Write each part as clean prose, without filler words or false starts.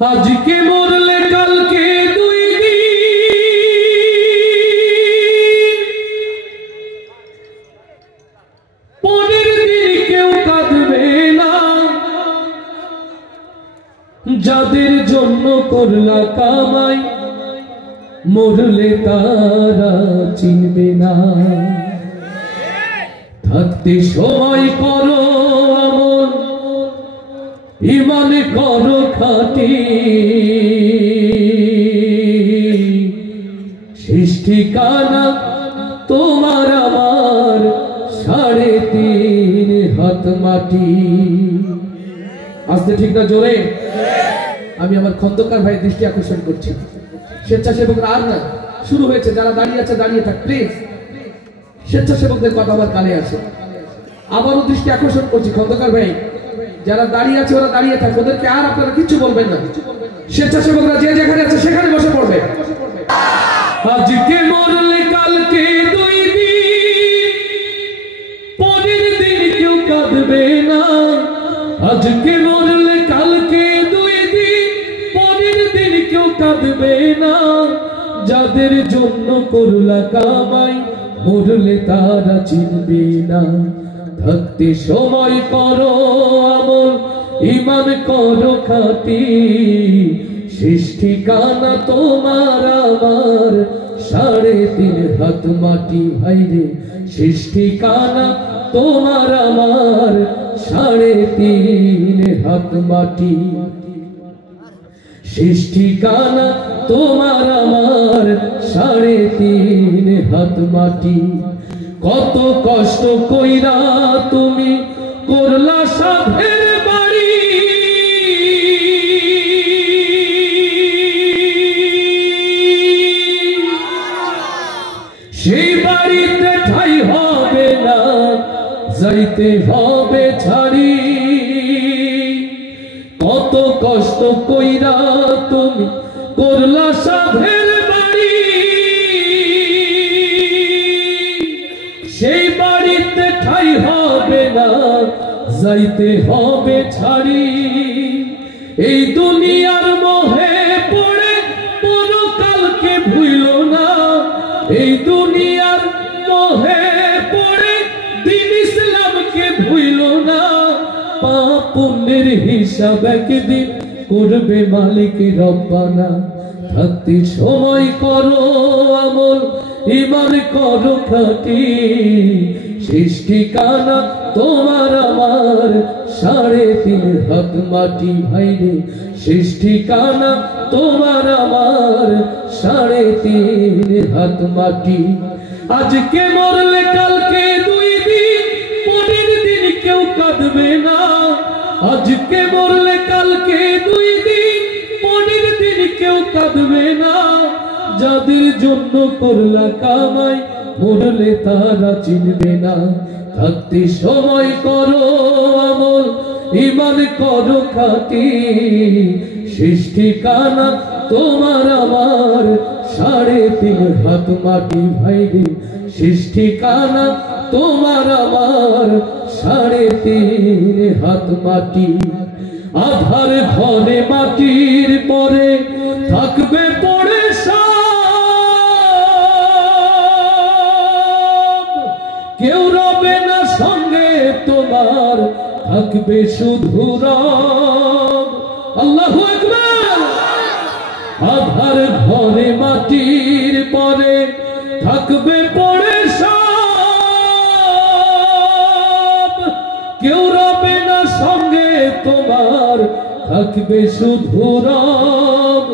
আজকে মরলে কালকে দুই দিন, পরের দিন কেউ কাঁদবে না। যাদের জন্য করলা কামাই মরলে তারা চিনবে না। থাকতে সময় করো আমল, ঈমান করো খাঁটি, শেষ ঠিকানা তোমার আমার 3.5 হাত মাটি। আসতে ঠিক না জোরে? আমি আমার খন্দকার ভাই দৃষ্টি আকর্ষণ করছি, স্বেচ্ছাসেবকরা আর না, শুরু হয়েছে। যারা দাঁড়িয়ে আছে দাঁড়িয়ে থাক প্লিজ। স্বেচ্ছাসেবকদের কথা আমার কানে আছে, আবারও দৃষ্টি আকর্ষণ করছি। খন্দকার ভাই যারা দাঁড়িয়ে আছে ওরা দাঁড়িয়ে থাকে, ওদেরকে আর আপনারা কিচ্ছু বলবেন না। স্বেচ্ছাসেবকরা যে যেখানে আছে সেখানে বসে পড়বে। আজকে মরলে কালকে দুই দিন, পরের দিন কেউ কাঁদবে না। আজকে মরলে কালকে দুই দিন, পরের দিন কেউ কাঁদবে না। যাদের জন্য করলা কামাই মরলে তারা চিনবে না। থাকতে সময় করো আমল, ঈমান করো খাঁটি, শেষ ঠিকানা তোমার আমার 3.5 হাত মাটি। ভাইরে শেষ ঠিকানা তোমার আমার 3.5 হাত মাটি। শেষ ঠিকানা তোমার আমার 3.5 হাত মাটি। কত কষ্ট কইরা তুমি করলা সাধের বাড়ি, সেই বাড়িতে ঠাই হবে না, যাইতে হবে ছাড়ি। কত কষ্ট কইরা তুমি করলা সাধের বাড়ি, সেই বাড়িতে ঠাই হবে না, যাইতে হবে ছাড়ি। এই দুনিয়ার মোহে পড়ে পরকালকে ভুলো না। এই দুনিয়ার মোহে পড়ে দ্বীন ইসলামকে ভুলো না। পাপ পুণ্যের হিসাব একদিন করবে মালিক রব্বানা। থাকতে সময় করো আমল, ঈমান করো খাঁটি, শেষ ঠিকানা তোমার আমার 3.5 হাত মাটি। ভাইরে শেষ ঠিকানা তোমার আমার 3.5 হাত মাটি। আজকে মরলে কালকে দুই দিন, পরের দিন কেউ কাঁদবে না। আজকে মরলে কালকে দুই দিন, পরের দিন কেউ কাঁদবে না। যাদের জন্য করলা কামাই মরলে তারা চিনবে না। থাকতে সময় করো আমল, ঈমান করো খাঁটি, শেষ ঠিকানা তোমার আমার 3.5 হাত মাটি। ভাইরে শেষ ঠিকানা তোমার আমার 3.5 হাত মাটি। আধার ঘরে মাটির পরে থাকবে পড়ে সব, কেউ রবে না সঙ্গে তোমার, থাকবে শুধু রব। আল্লাহু আকবার। আধার ঘরে মাটির পরে থাকবে পড়ে সব, কেউ রবে না সঙ্গে তোমার, থাকবে শুধু রব।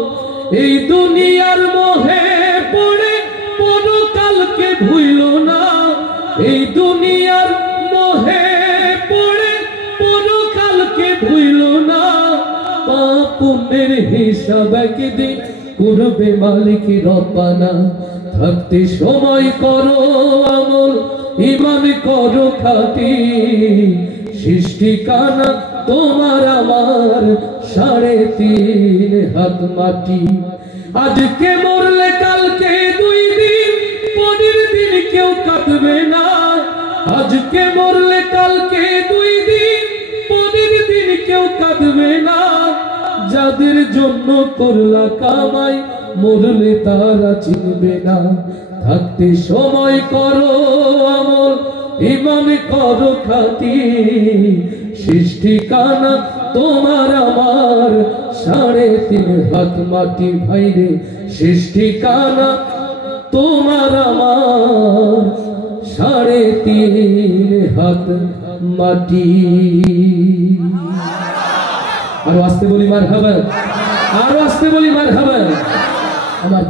এই দুনিয়ার মোহে পড়ে পরকালকে ভুলো না। এই দুনিয়ার মোহে পড়ে পরকালকে ভুলো না। পাপ পুণ্যের হিসাব একদিন করবে মালিক রব্বানা। থাকতে সময় করো আমল, ঈমান করো খাঁটি, শেষ ঠিকানা তোমার আমার 3.5 হাত মাটি। আজকে মরলে কালকে দুই দিন, পরের দিন কেউ কাঁদবে না। আজকে মরলে কালকে দুই দিন, পরের দিন কেউ কাঁদবে না। যাদের জন্য করলা কামাই মরলে তারা চিনবে না। থাকতে সময় করো আমল, ইমান করো খাঁটি, সৃষ্টি কানা তোমার আমার 3.5 হাত মাটি ভাইরে, সৃষ্টি কানা তোমার আমার 3.5 হাত মাটি। আরো আসতে বলি মারহাবা, আরো আসতে বলি মারহাবা। আমার